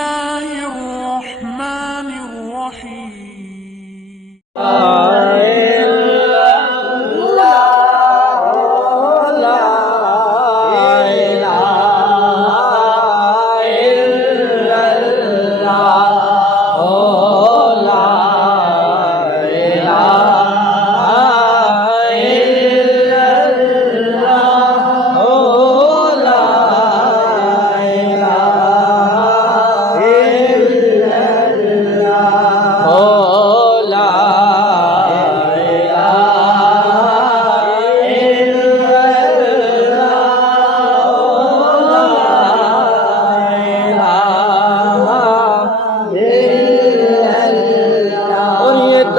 الله الرحمن الرحيم یہ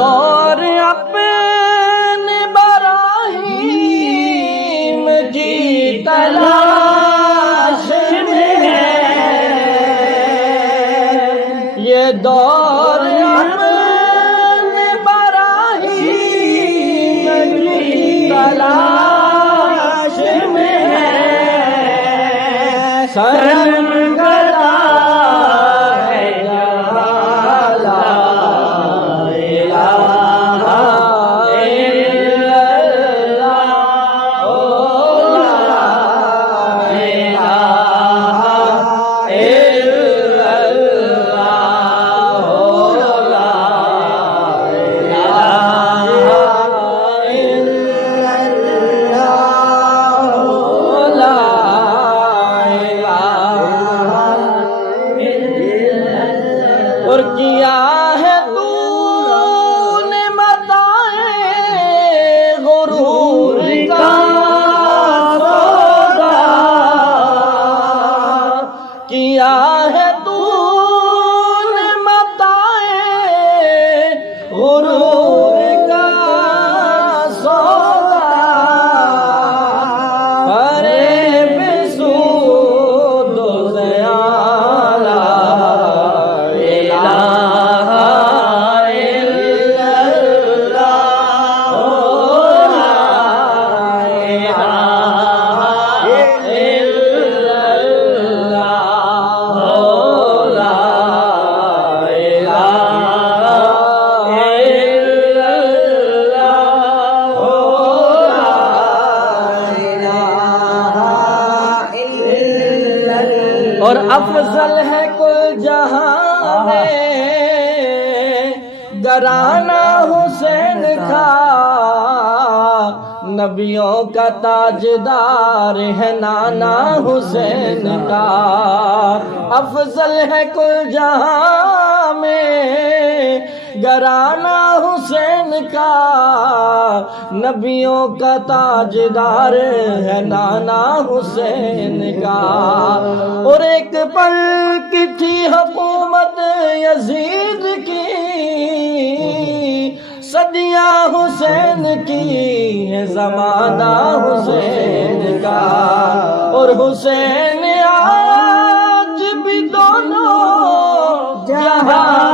دور اپنے براہیم کی تلاش میں ہے سرمگدہ ہے جہاں لا الہ الا اللہ لا الہ الا اور کیا ہے تو نے متائے غرور کا سودا کیا ہے تو نے متائے غرور کا سودا فریب سود و زیان اور افضل ہے کل جہاں میں گرانہ حسین کا نبیوں کا تاجدار ہے نانا حسین کا افضل ہے کل جہاں میں گرانہ حسین کا نبیوں کا تاجدار ہے نانا حسین کا اور ایک پل کی تھی حکومت یزید کی صدیاں حسین کی ہے زمانہ حسین کا اور حسین آج بھی دونوں جہاں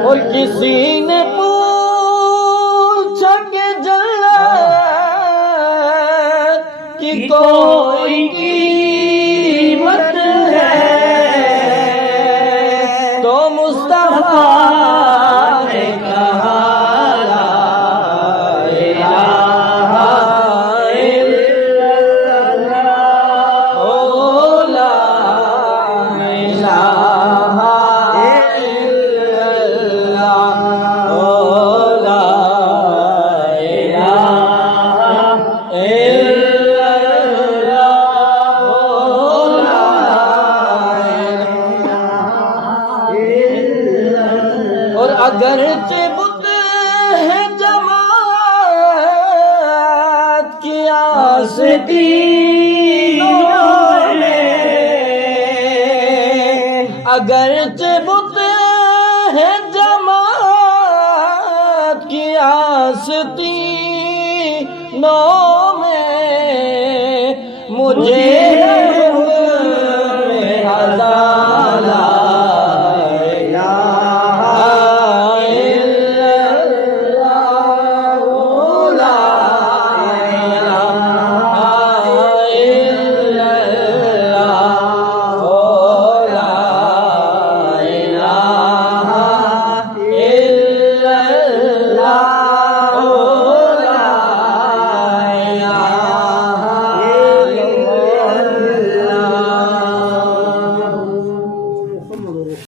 اور کسی نے پوچھا کہ جنت کی کوئی قیمت ہے تو مصطفیٰ نے کہا لا الہ الا اللہ لا الہ اگرچہ بت ہے جماعت کی آستینوں میں، مجھے میں عذاب